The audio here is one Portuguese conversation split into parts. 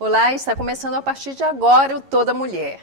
Olá, está começando a partir de agora o Toda Mulher.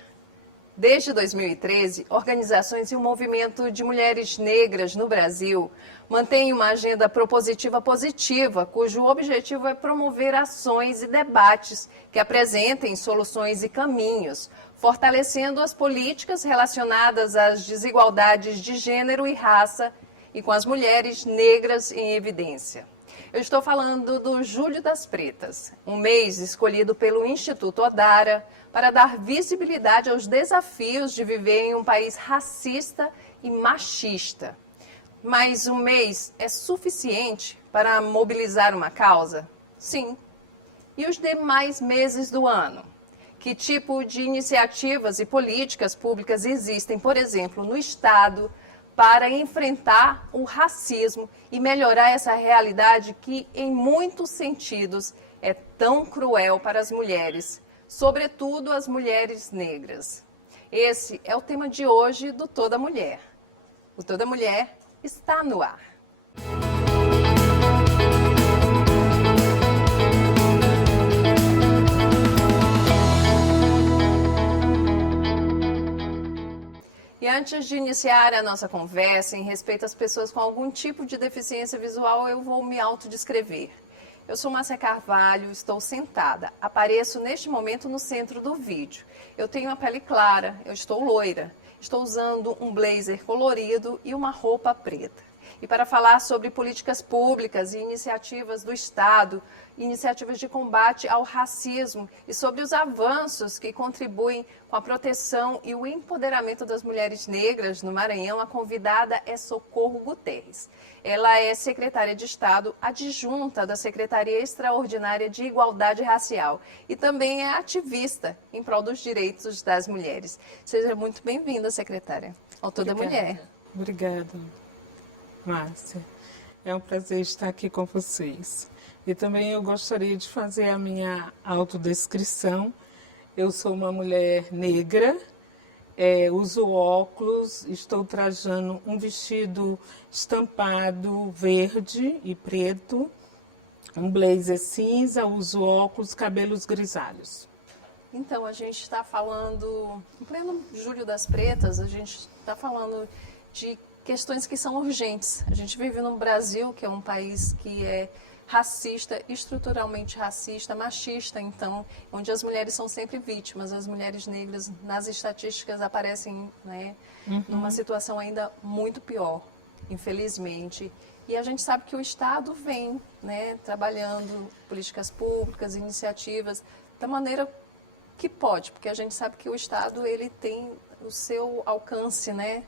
Desde 2013, organizações e o movimento de mulheres negras no Brasil mantêm uma agenda propositiva positiva, cujo objetivo é promover ações e debates que apresentem soluções e caminhos, fortalecendo as políticas relacionadas às desigualdades de gênero e raça e com as mulheres negras em evidência. Eu estou falando do Julho das Pretas, um mês escolhido pelo Instituto Odara para dar visibilidade aos desafios de viver em um país racista e machista. Mas um mês é suficiente para mobilizar uma causa? Sim. E os demais meses do ano? Que tipo de iniciativas e políticas públicas existem, por exemplo, no Estado, para enfrentar o racismo e melhorar essa realidade que, em muitos sentidos, é tão cruel para as mulheres, sobretudo as mulheres negras? Esse é o tema de hoje do Toda Mulher. O Toda Mulher está no ar. E antes de iniciar a nossa conversa em respeito às pessoas com algum tipo de deficiência visual, eu vou me autodescrever. Eu sou Márcia Carvalho, estou sentada. Apareço neste momento no centro do vídeo. Eu tenho a pele clara, eu estou loira. Estou usando um blazer colorido e uma roupa preta. E para falar sobre políticas públicas e iniciativas do Estado, iniciativas de combate ao racismo e sobre os avanços que contribuem com a proteção e o empoderamento das mulheres negras no Maranhão, a convidada é Socorro Guterres. Ela é secretária de Estado adjunta da Secretaria Extraordinária de Igualdade Racial e também é ativista em prol dos direitos das mulheres. Seja muito bem-vinda, secretária, ao Toda Mulher. Obrigada, Márcia. É um prazer estar aqui com vocês. E também eu gostaria de fazer a minha autodescrição. Eu sou uma mulher negra, uso óculos, estou trajando um vestido estampado verde e preto, um blazer cinza, uso óculos, cabelos grisalhos. Então, a gente está falando, em pleno Julho das Pretas, a gente está falando de questões que são urgentes. A gente vive no Brasil, que é um país que é racista, estruturalmente racista, machista, então, onde as mulheres são sempre vítimas, as mulheres negras nas estatísticas aparecem, né, numa situação ainda muito pior, infelizmente. E a gente sabe que o Estado vem, né, trabalhando políticas públicas, iniciativas, da maneira que pode, porque a gente sabe que o Estado ele tem o seu alcance, né?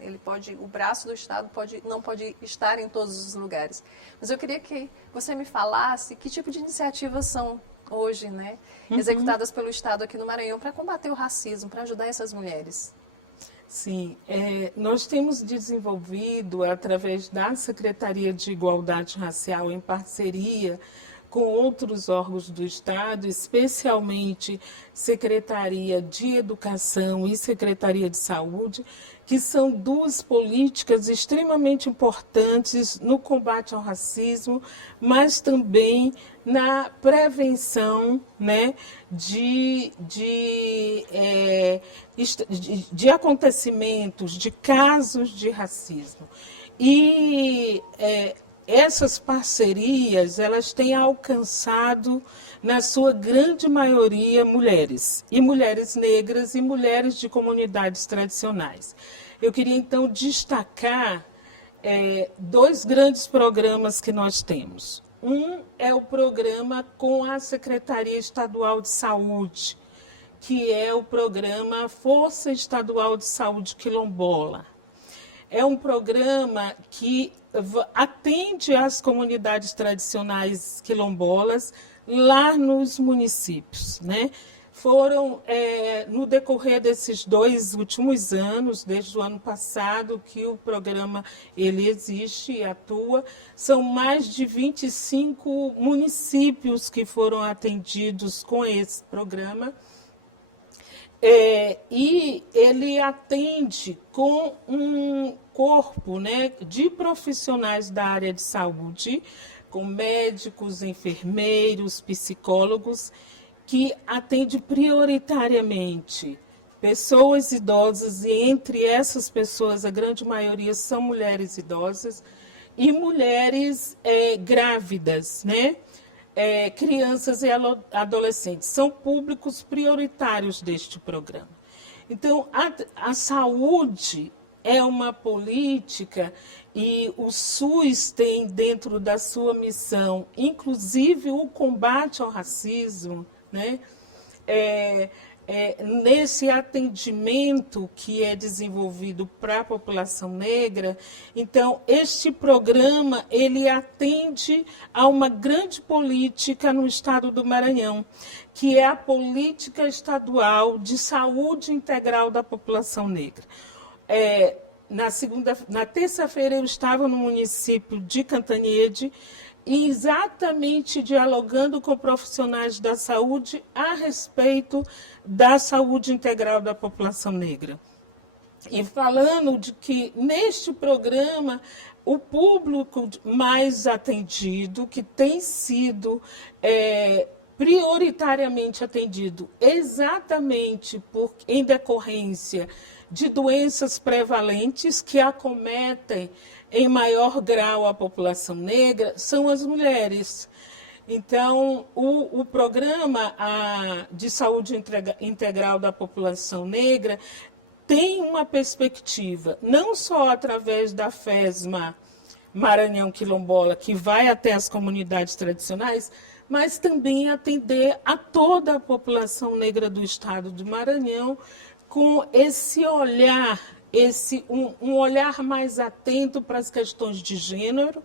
Ele pode, o braço do Estado não pode estar em todos os lugares. Mas eu queria que você me falasse que tipo de iniciativas são hoje, né, executadas pelo Estado aqui no Maranhão para combater o racismo, para ajudar essas mulheres. Sim, nós temos desenvolvido, através da Secretaria de Igualdade Racial, em parceria com outros órgãos do Estado, especialmente Secretaria de Educação e Secretaria de Saúde, que são duas políticas extremamente importantes no combate ao racismo, mas também na prevenção, né, de acontecimentos, de casos de racismo. E essas parcerias, elas têm alcançado, na sua grande maioria, mulheres, e mulheres negras e mulheres de comunidades tradicionais. Eu queria, então, destacar dois grandes programas que nós temos. Um é o programa com a Secretaria Estadual de Saúde, que é o programa Força Estadual de Saúde Quilombola. É um programa que atende às comunidades tradicionais quilombolas lá nos municípios, né? Foram, no decorrer desses 2 últimos anos, desde o ano passado, que o programa ele existe e atua, são mais de 25 municípios que foram atendidos com esse programa. E ele atende com um corpo, né, de profissionais da área de saúde, com médicos, enfermeiros, psicólogos, que atende prioritariamente pessoas idosas, e entre essas pessoas, a grande maioria são mulheres idosas e mulheres grávidas, né? Crianças e adolescentes. São públicos prioritários deste programa. Então, a saúde é uma política e o SUS tem dentro da sua missão, inclusive o combate ao racismo, né? Nesse atendimento que é desenvolvido para a população negra. Então, este programa ele atende a uma grande política no estado do Maranhão, que é a política estadual de saúde integral da população negra. Na terça-feira eu estava no município de Cantanhede, exatamente dialogando com profissionais da saúde a respeito da saúde integral da população negra. E falando de que neste programa o público mais atendido, que tem sido prioritariamente atendido exatamente em decorrência de doenças prevalentes que acometem em maior grau a população negra, são as mulheres. Então, o programa de saúde integral da população negra tem uma perspectiva, não só através da FESMA Maranhão Quilombola, que vai até as comunidades tradicionais, mas também atender a toda a população negra do estado do Maranhão, com esse olhar, um olhar mais atento para as questões de gênero,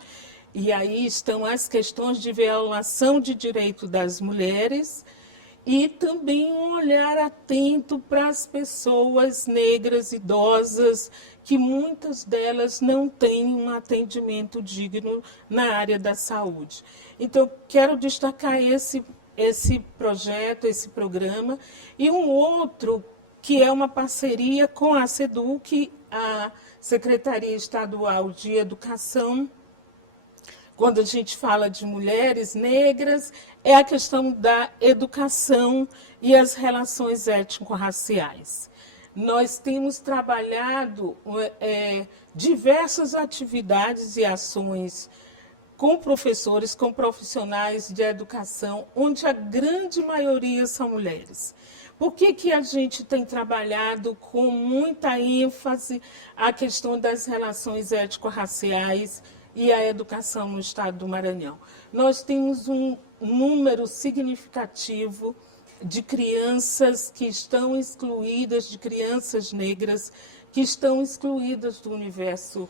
e aí estão as questões de violação de direito das mulheres, e também um olhar atento para as pessoas negras idosas, que muitas delas não têm um atendimento digno na área da saúde. Então, quero destacar esse projeto, esse programa, e um outro que é uma parceria com a SEDUC, a Secretaria Estadual de Educação. Quando a gente fala de mulheres negras, é a questão da educação e as relações étnico-raciais. Nós temos trabalhado diversas atividades e ações com professores, com profissionais de educação, onde a grande maioria são mulheres. Por que a gente tem trabalhado com muita ênfase a questão das relações étnico-raciais e a educação no estado do Maranhão? Nós temos um número significativo de crianças que estão excluídas, de crianças negras que estão excluídas do universo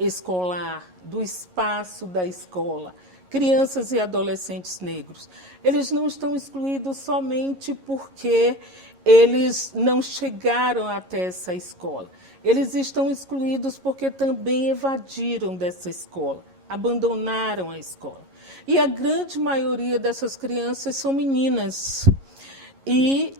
escolar, do espaço da escola. Crianças e adolescentes negros. Eles não estão excluídos somente porque eles não chegaram até essa escola. Eles estão excluídos porque também evadiram dessa escola, abandonaram a escola. E a grande maioria dessas crianças são meninas. E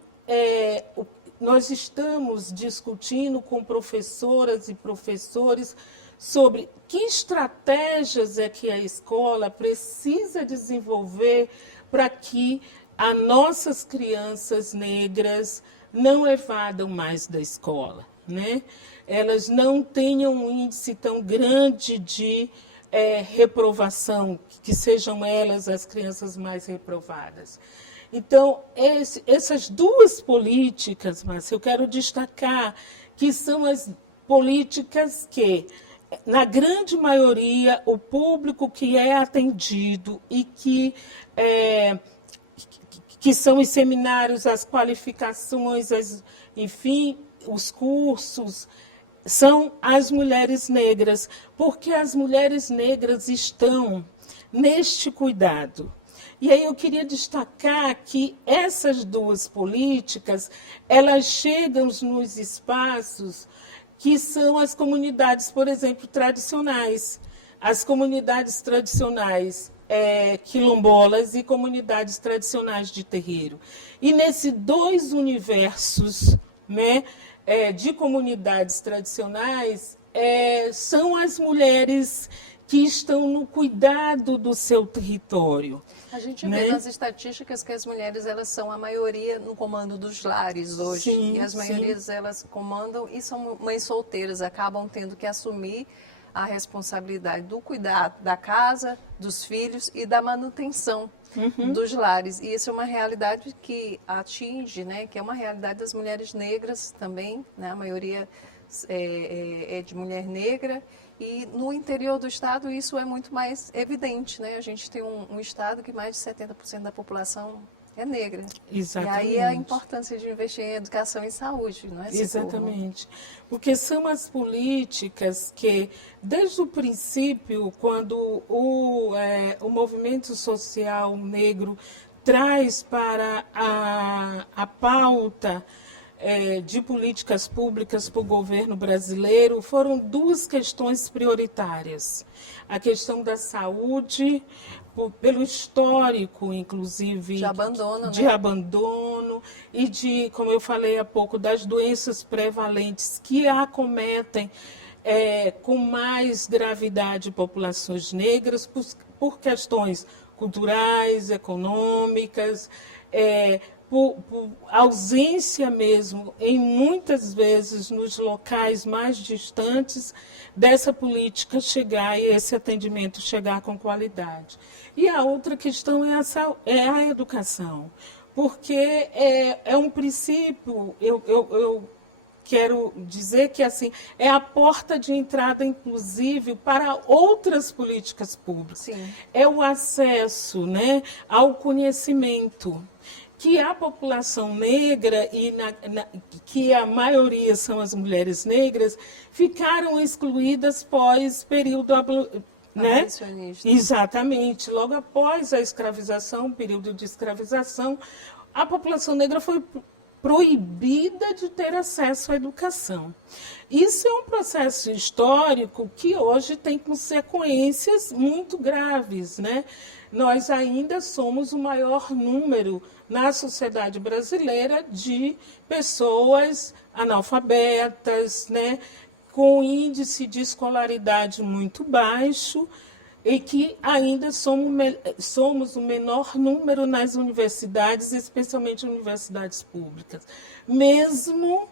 nós estamos discutindo com professoras e professores sobre que estratégias é que a escola precisa desenvolver para que as nossas crianças negras não evadam mais da escola, né? Elas não tenham um índice tão grande de reprovação, que sejam elas as crianças mais reprovadas. Então, essas duas políticas, mas eu quero destacar que são as políticas que, na grande maioria, o público que é atendido e que são os seminários, as qualificações, enfim, os cursos, são as mulheres negras, porque as mulheres negras estão neste cuidado. E aí eu queria destacar que essas duas políticas, elas chegam nos espaços que são as comunidades, por exemplo, tradicionais. As comunidades tradicionais quilombolas e comunidades tradicionais de terreiro. E nesses dois universos, né, de comunidades tradicionais, são as mulheres que estão no cuidado do seu território. A gente né? vê nas estatísticas que as mulheres elas são a maioria no comando dos lares hoje. Sim, e as maiorias elas comandam e são mães solteiras, acabam tendo que assumir a responsabilidade do cuidado da casa, dos filhos e da manutenção dos lares. E isso é uma realidade que atinge, né, que é uma realidade das mulheres negras também, né, a maioria é de mulher negra. E no interior do estado isso é muito mais evidente, né? A gente tem um estado que mais de 70% da população é negra. Exatamente. E aí a importância de investir em educação e saúde, não é? Exatamente. Porque são as políticas que, desde o princípio, quando o movimento social negro traz para a pauta de políticas públicas para o governo brasileiro, foram duas questões prioritárias. A questão da saúde, pelo histórico, inclusive, de abandono e de, como eu falei há pouco, das doenças prevalentes que acometem com mais gravidade populações negras por questões culturais, econômicas, por ausência mesmo, em muitas vezes nos locais mais distantes, dessa política chegar e esse atendimento chegar com qualidade. E a outra questão é a educação, porque é um princípio, eu quero dizer que assim é a porta de entrada, inclusive, para outras políticas públicas. Sim. É o acesso, né, ao conhecimento, que a população negra, que a maioria são as mulheres negras, ficaram excluídas pós período né? Exatamente. Logo após a escravização, período de escravização, a população negra foi proibida de ter acesso à educação. Isso é um processo histórico que hoje tem consequências muito graves, né? Nós ainda somos o maior número na sociedade brasileira de pessoas analfabetas, né? Com índice de escolaridade muito baixo, e que ainda somos o menor número nas universidades, especialmente universidades públicas. Mesmo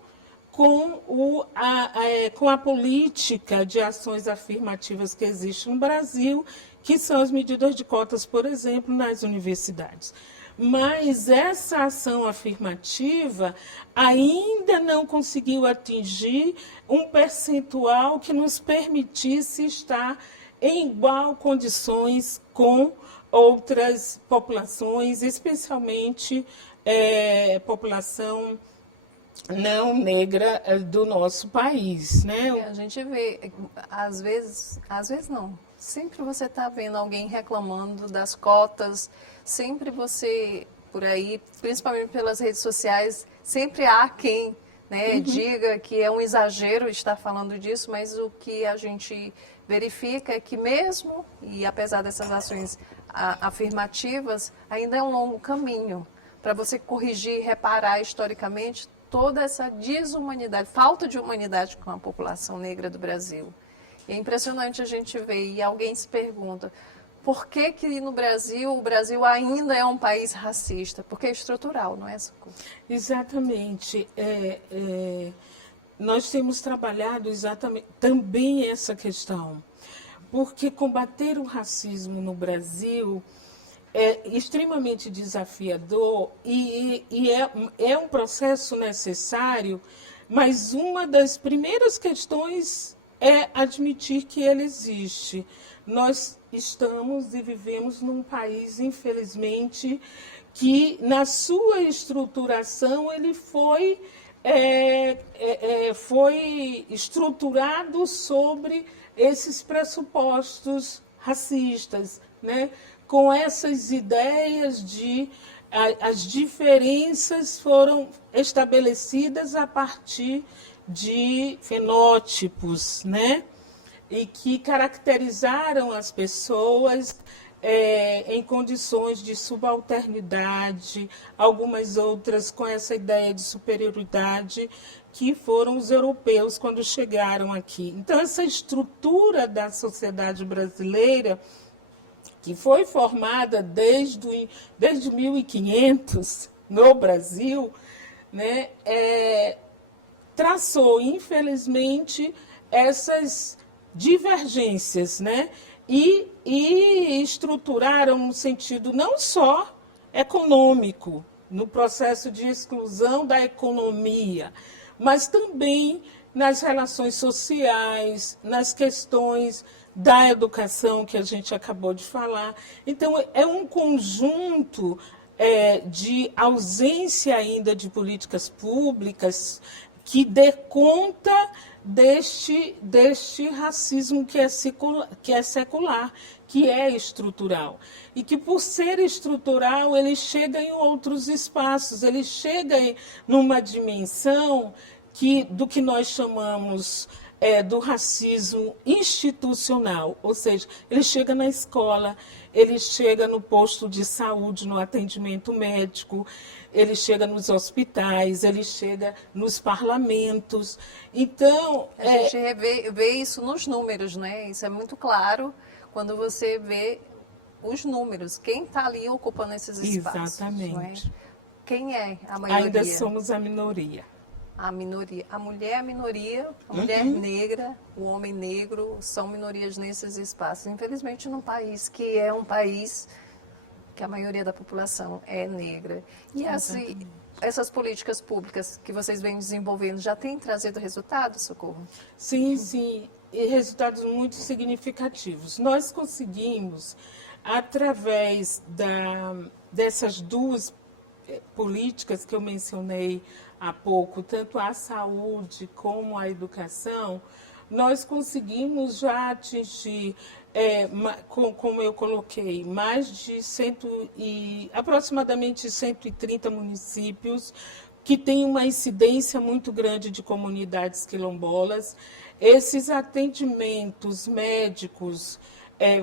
com a política de ações afirmativas que existe no Brasil, que são as medidas de cotas, por exemplo, nas universidades. Mas essa ação afirmativa ainda não conseguiu atingir um percentual que nos permitisse estar em igual condições com outras populações, especialmente população não negra do nosso país, né? A gente vê, às vezes não, sempre você está vendo alguém reclamando das cotas, sempre você, por aí, principalmente pelas redes sociais, sempre há quem, né, diga que é um exagero estar falando disso, mas o que a gente verifica é que mesmo, e apesar dessas ações afirmativas, ainda é um longo caminho para você corrigir, reparar historicamente toda essa desumanidade, falta de humanidade com a população negra do Brasil. E é impressionante a gente ver, e alguém se pergunta, por que no Brasil, o Brasil ainda é um país racista? Porque é estrutural, não é, Socorro? Exatamente. Nós temos trabalhado exatamente também essa questão, porque combater o racismo no Brasil é extremamente desafiador e é um processo necessário, mas uma das primeiras questões é admitir que ele existe. Nós estamos e vivemos num país, infelizmente, que na sua estruturação ele foi estruturado sobre esses pressupostos racistas, né? Com essas ideias de as diferenças foram estabelecidas a partir de fenótipos, né? E que caracterizaram as pessoas em condições de subalternidade, algumas outras com essa ideia de superioridade, que foram os europeus quando chegaram aqui. Então, essa estrutura da sociedade brasileira, que foi formada desde 1500 no Brasil, né, traçou, infelizmente, essas divergências, né, e estruturaram no sentido não só econômico, no processo de exclusão da economia, mas também nas relações sociais, nas questões da educação que a gente acabou de falar. Então, é um conjunto de ausência ainda de políticas públicas que dê conta deste racismo que é secular, que é estrutural. E que, por ser estrutural, ele chega em outros espaços, ele chega numa dimensão do que nós chamamos do racismo institucional, ou seja, ele chega na escola, ele chega no posto de saúde, no atendimento médico, ele chega nos hospitais, ele chega nos parlamentos. Então, a gente vê isso nos números, né? Isso é muito claro quando você vê os números, quem está ali ocupando esses espaços. Exatamente. Não é? Quem é a maioria? Ainda somos a minoria. A minoria. A mulher é a minoria, a mulher negra, o homem negro são minorias nesses espaços. Infelizmente, num país que é um país que a maioria da população é negra. E essas políticas públicas que vocês vêm desenvolvendo já têm trazido resultados, Socorro? Sim, sim, e resultados muito significativos. Nós conseguimos, através dessas duas políticas que eu mencionei há pouco, tanto a saúde como a educação, nós conseguimos já atingir, como eu coloquei, mais de aproximadamente 130 municípios que têm uma incidência muito grande de comunidades quilombolas. Esses atendimentos médicos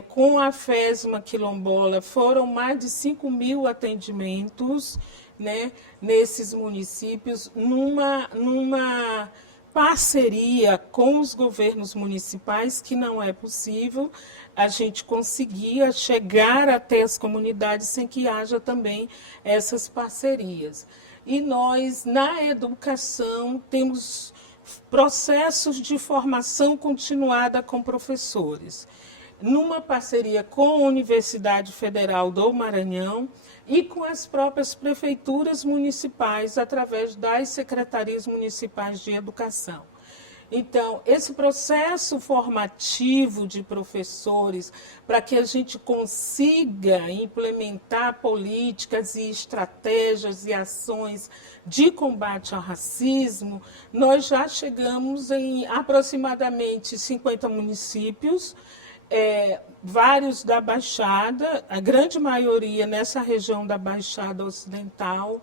com a FESMA quilombola foram mais de 5.000 atendimentos, né, nesses municípios, numa parceria com os governos municipais, que não é possível a gente conseguir chegar até as comunidades sem que haja também essas parcerias. E nós, na educação, temos processos de formação continuada com professores, numa parceria com a Universidade Federal do Maranhão e com as próprias prefeituras municipais, através das secretarias municipais de educação. Então, esse processo formativo de professores, para que a gente consiga implementar políticas e estratégias e ações de combate ao racismo, nós já chegamos em aproximadamente 50 municípios, vários da Baixada, a grande maioria nessa região da Baixada Ocidental,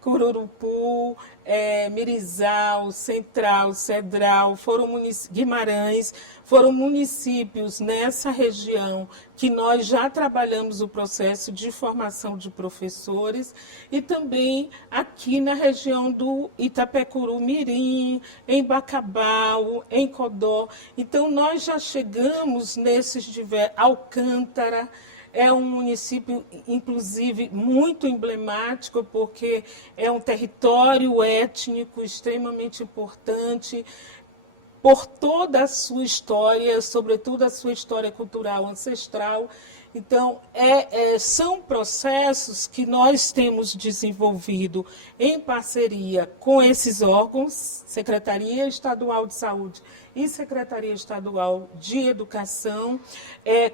Cururupu, Mirizal, Central, Cedral, Guimarães, foram municípios nessa região que nós já trabalhamos o processo de formação de professores, e também aqui na região do Itapecuru Mirim, em Bacabal, em Codó. Então, nós já chegamos nesses diversos... Alcântara é um município, inclusive, muito emblemático, porque é um território étnico extremamente importante, por toda a sua história, sobretudo a sua história cultural ancestral. Então, são processos que nós temos desenvolvido em parceria com esses órgãos, Secretaria Estadual de Saúde e Secretaria Estadual de Educação,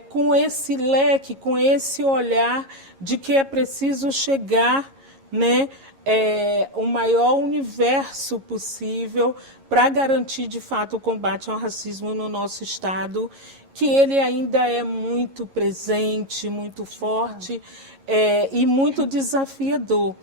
com esse leque, com esse olhar de que é preciso chegar, né, o maior universo possível para garantir, de fato, o combate ao racismo no nosso Estado, que ele ainda é muito presente, muito forte e muito desafiador.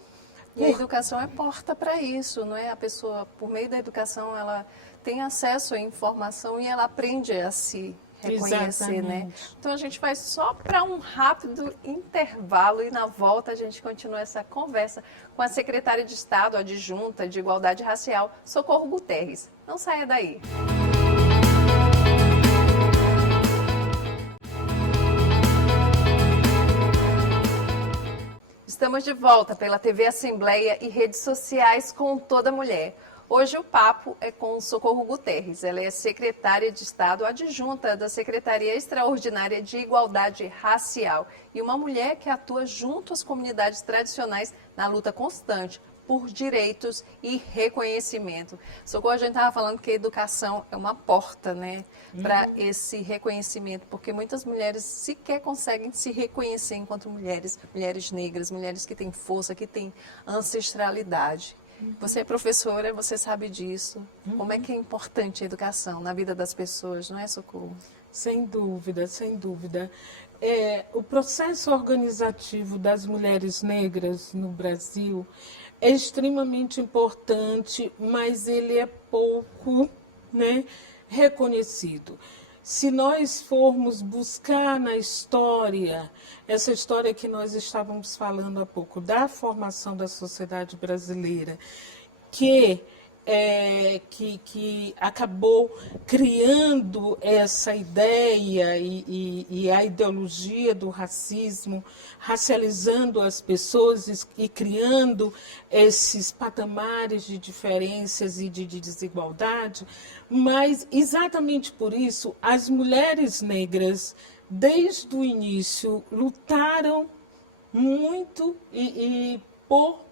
E a educação é porta para isso, não é? A pessoa, por meio da educação, ela tem acesso à informação e ela aprende a se reconhecer, né? Exatamente. Então a gente vai só para um rápido intervalo e na volta a gente continua essa conversa com a secretária de Estado adjunta de Igualdade Racial, Socorro Guterres. Não saia daí. Estamos de volta pela TV Assembleia e redes sociais com Toda Mulher. Hoje o papo é com Socorro Guterres. Ela é secretária de Estado adjunta da Secretaria Extraordinária de Igualdade Racial e uma mulher que atua junto às comunidades tradicionais na luta constante por direitos e reconhecimento. Socorro, a gente estava falando que a educação é uma porta, né, para esse reconhecimento, porque muitas mulheres sequer conseguem se reconhecer enquanto mulheres, mulheres negras, mulheres que têm força, que têm ancestralidade. Você é professora, você sabe disso. Como é que é importante a educação na vida das pessoas, não é, Socorro? Sem dúvida, sem dúvida. O processo organizativo das mulheres negras no Brasil é extremamente importante, mas ele é pouco, né, reconhecido. Se nós formos buscar na história, essa história que nós estávamos falando há pouco, da formação da sociedade brasileira, que acabou criando essa ideia e a ideologia do racismo, racializando as pessoas e criando esses patamares de diferenças e de desigualdade, mas exatamente por isso as mulheres negras, desde o início, lutaram muito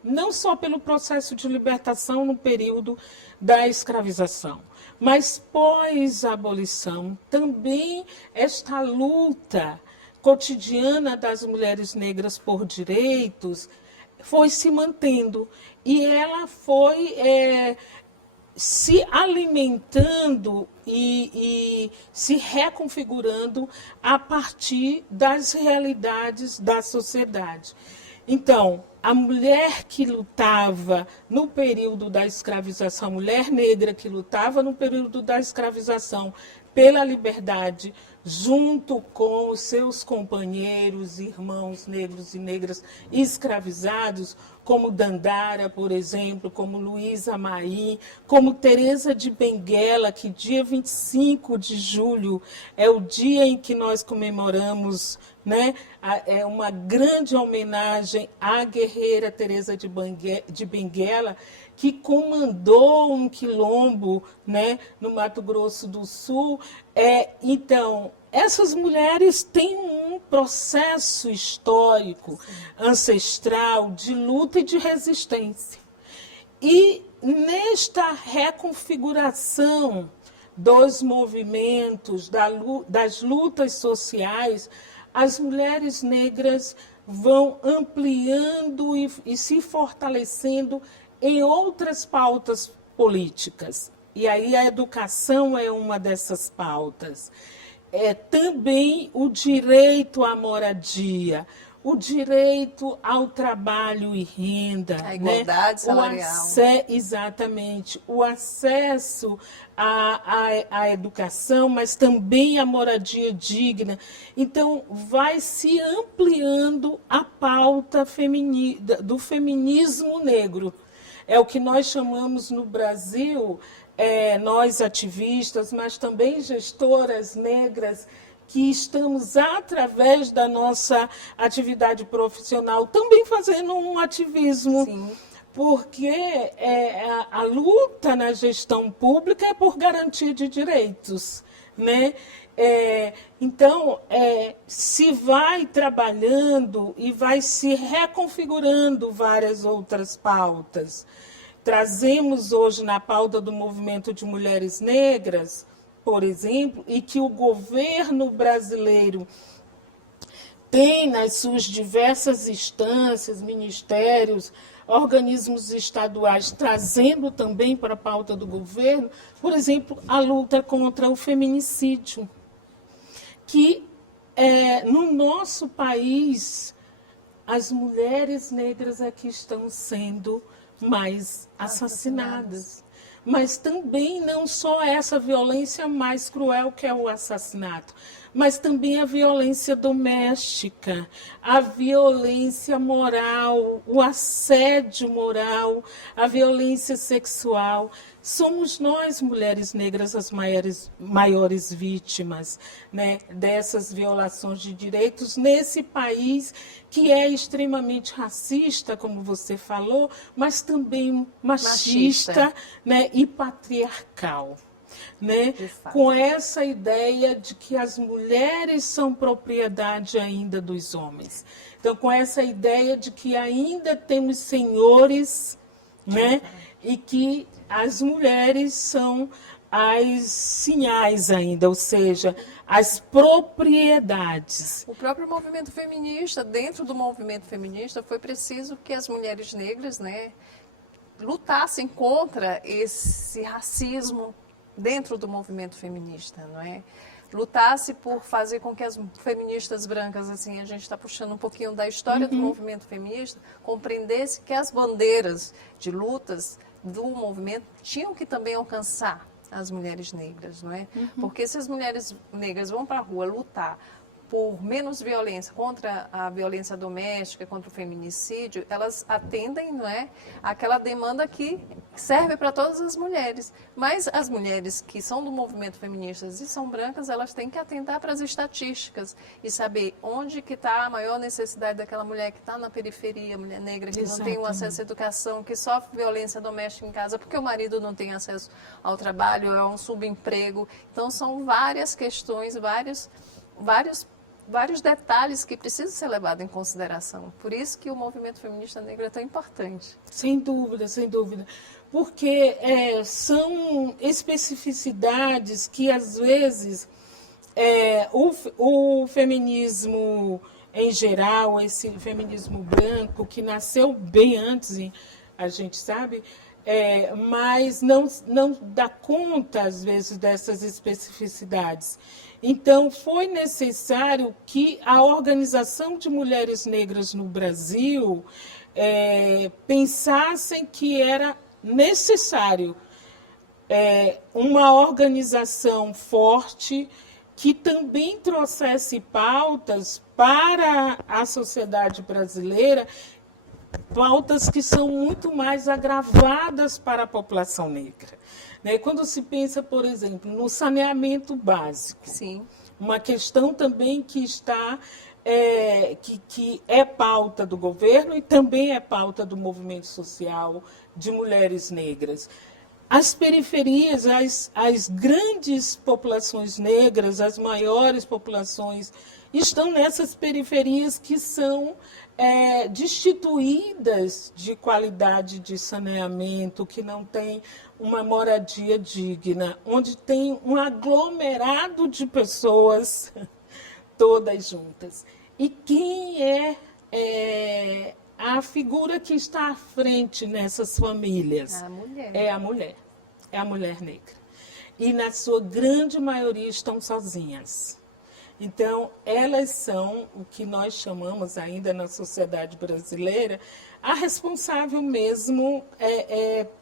não só pelo processo de libertação no período da escravização, mas pós-abolição, também esta luta cotidiana das mulheres negras por direitos foi se mantendo e ela foi se alimentando e se reconfigurando a partir das realidades da sociedade. Então, a mulher que lutava no período da escravização, a mulher negra que lutava no período da escravização pela liberdade, junto com os seus companheiros, irmãos negros e negras escravizados, como Dandara, por exemplo, como Luísa Maim, como Teresa de Benguela, que dia 25 de julho é o dia em que nós comemoramos, né, é uma grande homenagem à guerreira Teresa de Benguela, que comandou um quilombo, né, no Mato Grosso do Sul. Então, essas mulheres têm um processo histórico, ancestral, de luta e de resistência. E nesta reconfiguração dos movimentos, das lutas sociais, as mulheres negras vão ampliando e se fortalecendo em outras pautas políticas. E aí a educação é uma dessas pautas. Também o direito à moradia, o direito ao trabalho e renda. A igualdade salarial. Exatamente. O acesso à educação, mas também à moradia digna. Então, vai se ampliando a pauta do feminismo negro. É o que nós chamamos no Brasil, nós ativistas, mas também gestoras negras, que estamos, através da nossa atividade profissional, também fazendo um ativismo. Sim. Porque a luta na gestão pública é por garantia de direitos, né? Então, se vai trabalhando e vai se reconfigurando várias outras pautas. Trazemos hoje na pauta do movimento de mulheres negras, por exemplo, e que o governo brasileiro tem nas suas diversas instâncias, ministérios, organismos estaduais, trazendo também para a pauta do governo, por exemplo, a luta contra o feminicídio, que no nosso país as mulheres negras é que estão sendo mais assassinadas. mas também não só essa violência mais cruel que é o assassinato, mas também a violência doméstica, a violência moral, o assédio moral, a violência sexual. Somos nós, mulheres negras, as maiores vítimas, né, dessas violações de direitos nesse país que é extremamente racista, como você falou, mas também machista. Né, e patriarcal. Né, com essa ideia de que as mulheres são propriedade ainda dos homens. Então, com essa ideia de que ainda temos senhores, né, e que as mulheres são as sinhais ainda, ou seja, as propriedades. O próprio movimento feminista, dentro do movimento feminista, foi preciso que as mulheres negras, né, lutassem contra esse racismo dentro do movimento feminista, não é? Lutasse por fazer com que as feministas brancas, assim, a gente está puxando um pouquinho da história do movimento feminista, compreendesse que as bandeiras de lutas do movimento tinham que também alcançar as mulheres negras, não é? Porque se as mulheres negras vão para a rua lutar por menos violência, contra a violência doméstica, contra o feminicídio, elas atendem, não é, aquela demanda que serve para todas as mulheres. Mas as mulheres que são do movimento feminista e são brancas, elas têm que atentar para as estatísticas e saber onde que está a maior necessidade daquela mulher que está na periferia, mulher negra, que não tem o acesso à educação, que sofre violência doméstica em casa, porque o marido não tem acesso ao trabalho, é um subemprego. Então, são várias questões, vários detalhes que precisam ser levados em consideração. Por isso que o movimento feminista negro é tão importante. Sem dúvida, sem dúvida. Porque são especificidades que, às vezes, o feminismo em geral, esse feminismo branco, que nasceu bem antes, a gente sabe, mas não dá conta, às vezes, dessas especificidades. Então, foi necessário que a Organização de Mulheres Negras no Brasil pensassem que era necessário uma organização forte que também trouxesse pautas para a sociedade brasileira, pautas que são muito mais agravadas para a população negra. Quando se pensa, por exemplo, no saneamento básico, sim, uma questão também que está que é pauta do governo e também é pauta do movimento social de mulheres negras. As periferias, as grandes populações negras, as maiores populações, estão nessas periferias que são destituídas de qualidade de saneamento, que não tem uma moradia digna, onde tem um aglomerado de pessoas todas juntas. E quem é a figura que está à frente nessas famílias? A mulher. É a mulher. É a mulher negra. E, na sua grande maioria, estão sozinhas. Então, elas são o que nós chamamos ainda na sociedade brasileira a responsável mesmo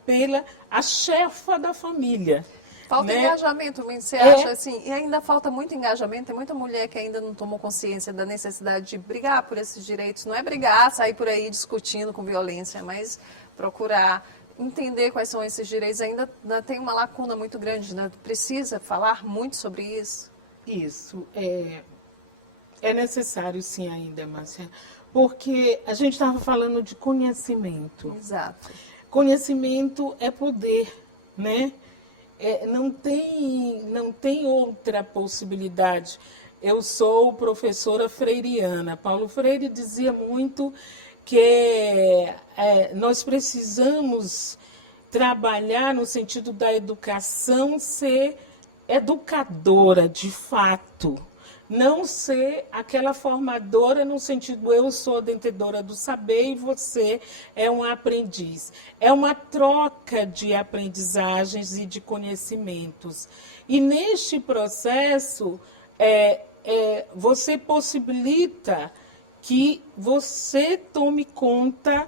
pela a chefa da família. Falta engajamento, você acha assim? E ainda falta muito engajamento, tem muita mulher que ainda não tomou consciência da necessidade de brigar por esses direitos. Não é brigar, sair por aí discutindo com violência, mas procurar entender quais são esses direitos. Ainda tem uma lacuna muito grande, né? Precisa falar muito sobre isso. Isso, é necessário sim ainda, Márcia, porque a gente estava falando de conhecimento. Exato. Conhecimento é poder, né? Não tem outra possibilidade. Eu sou professora freiriana. Paulo Freire dizia muito que nós precisamos trabalhar no sentido da educação ser educadora, de fato. Não ser aquela formadora no sentido eu sou a detentora do saber e você é um aprendiz. É uma troca de aprendizagens e de conhecimentos. E neste processo, você possibilita que você tome conta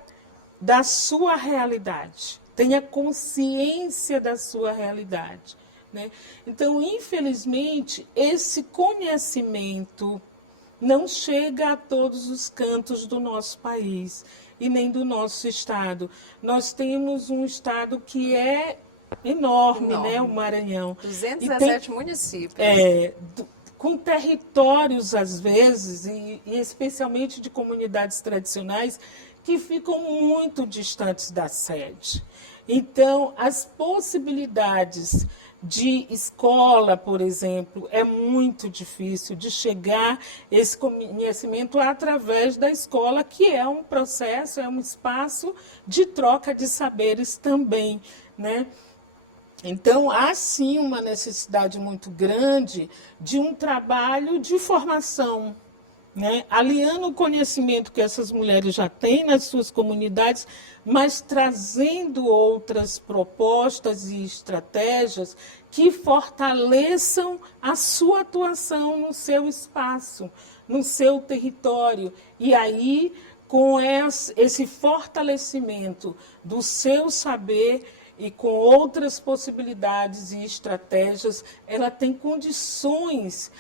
da sua realidade. tenha consciência da sua realidade, né? Então, infelizmente, esse conhecimento não chega a todos os cantos do nosso país e nem do nosso estado. Nós temos um estado que é enorme, né, o Maranhão. 217 municípios. Com territórios, às vezes, e especialmente de comunidades tradicionais, que ficam muito distantes da sede. Então, as possibilidades de escola, por exemplo, é muito difícil de chegar esse conhecimento através da escola, que é um processo, é um espaço de troca de saberes também, né? Então, há sim uma necessidade muito grande de um trabalho de formação, né? Aliando o conhecimento que essas mulheres já têm nas suas comunidades, mas trazendo outras propostas e estratégias que fortaleçam a sua atuação no seu espaço, no seu território. E aí, com esse fortalecimento do seu saber e com outras possibilidades e estratégias, ela tem condições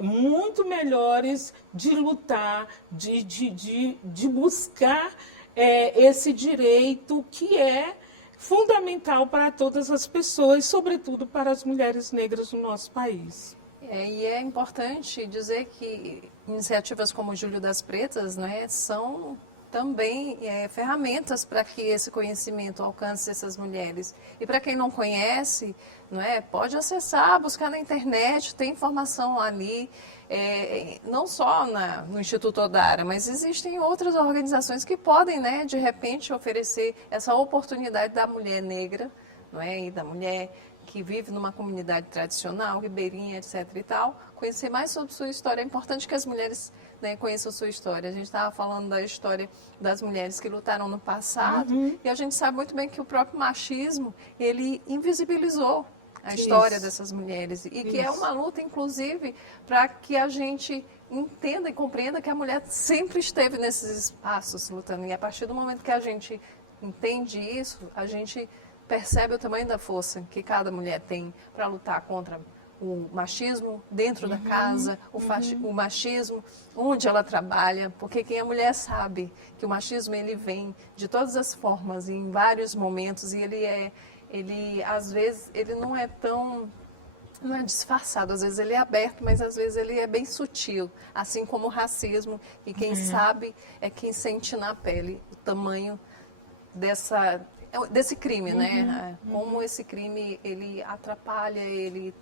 muito melhores de lutar, de buscar esse direito que é fundamental para todas as pessoas, sobretudo para as mulheres negras do nosso país. E é importante dizer que iniciativas como o Julho das Pretas, né, são também ferramentas para que esse conhecimento alcance essas mulheres. E para quem não conhece, não é, pode acessar, buscar na internet, tem informação ali, não só no Instituto Odara, mas existem outras organizações que podem, né, de repente, oferecer essa oportunidade da mulher negra, não é, e da mulher que vive numa comunidade tradicional, ribeirinha, etc. e tal, conhecer mais sobre sua história. É importante que as mulheres, né, conheçam sua história. A gente estava falando da história das mulheres que lutaram no passado, e a gente sabe muito bem que o próprio machismo, ele invisibilizou a história dessas mulheres, e que é uma luta, inclusive, para que a gente entenda e compreenda que a mulher sempre esteve nesses espaços lutando, e a partir do momento que a gente entende isso, a gente percebe o tamanho da força que cada mulher tem para lutar contra o machismo dentro da casa, o machismo onde ela trabalha, porque quem é mulher sabe que o machismo ele vem de todas as formas, em vários momentos, e ele às vezes ele não é disfarçado, às vezes ele é aberto, mas às vezes ele é bem sutil, assim como o racismo, e quem sabe é quem sente na pele o tamanho desse crime, né? Como esse crime, ele atrapalha, ele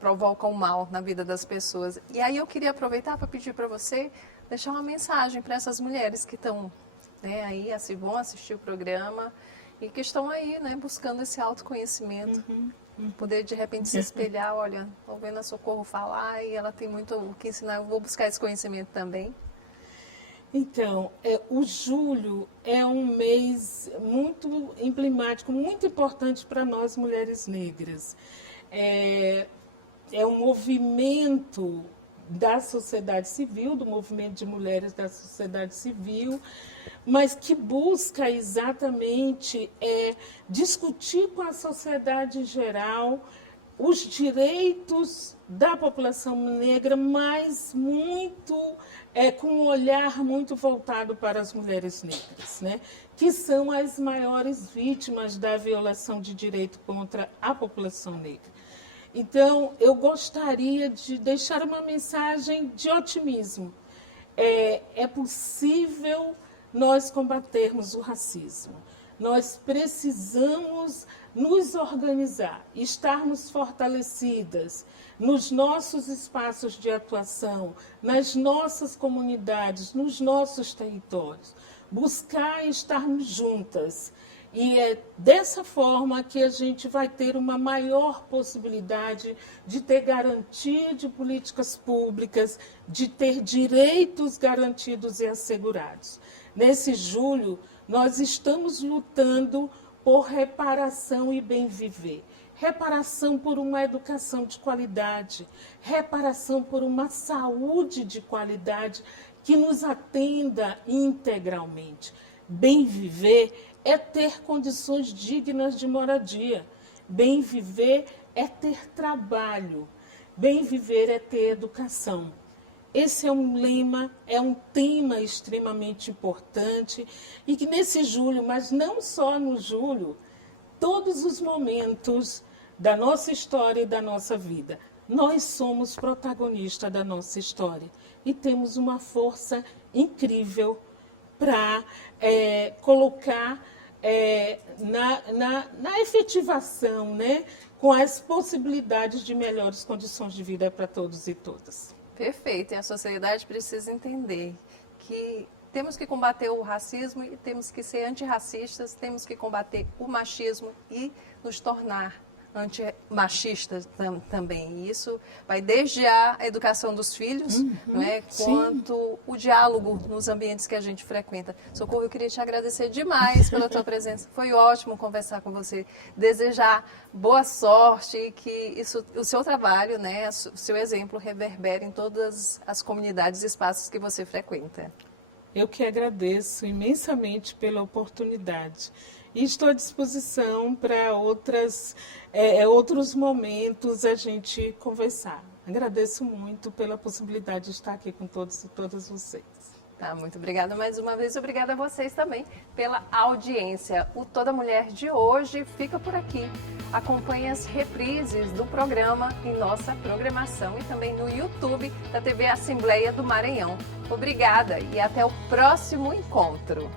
provoca o mal na vida das pessoas. E aí eu queria aproveitar para pedir para você deixar uma mensagem para essas mulheres que estão, né, aí, assim, vão assistir o programa e que estão aí, né, buscando esse autoconhecimento. Poder, de repente, se espelhar, olha, estou vendo a Socorro falar e ela tem muito o que ensinar, eu vou buscar esse conhecimento também. Então, o julho é um mês muito emblemático, muito importante para nós mulheres negras. É um movimento da sociedade civil, do movimento de mulheres da sociedade civil, mas que busca exatamente discutir com a sociedade em geral os direitos da população negra, mas muito com um olhar muito voltado para as mulheres negras, né? Que são as maiores vítimas da violação de direito contra a população negra. Então, eu gostaria de deixar uma mensagem de otimismo. É possível nós combatermos o racismo. Nós precisamos nos organizar, estarmos fortalecidas nos nossos espaços de atuação, nas nossas comunidades, nos nossos territórios, buscar estarmos juntas. E é dessa forma que a gente vai ter uma maior possibilidade de ter garantia de políticas públicas, de ter direitos garantidos e assegurados. Nesse julho, nós estamos lutando por reparação e bem-viver. Reparação por uma educação de qualidade, reparação por uma saúde de qualidade que nos atenda integralmente. Bem viver é ter condições dignas de moradia. Bem viver é ter trabalho. Bem viver é ter educação. Esse é um lema, é um tema extremamente importante e que nesse julho, mas não só no julho, todos os momentos da nossa história e da nossa vida, nós somos protagonistas da nossa história e temos uma força incrível para colocar na efetivação, né, com as possibilidades de melhores condições de vida para todos e todas. Perfeito, e a sociedade precisa entender que temos que combater o racismo e temos que ser antirracistas, temos que combater o machismo e nos tornar antimachistas também. E isso vai desde a educação dos filhos, não é, quanto o diálogo nos ambientes que a gente frequenta. Socorro, eu queria te agradecer demais pela tua presença. Foi ótimo conversar com você. Desejar boa sorte e que o seu trabalho, né, o seu exemplo reverbere em todas as comunidades e espaços que você frequenta. Eu que agradeço imensamente pela oportunidade. E estou à disposição para outros momentos a gente conversar. Agradeço muito pela possibilidade de estar aqui com todos e todas vocês. Tá, muito obrigada mais uma vez. Obrigada a vocês também pela audiência. O Toda Mulher de hoje fica por aqui. Acompanhe as reprises do programa em nossa programação e também no YouTube da TV Assembleia do Maranhão. Obrigada e até o próximo encontro.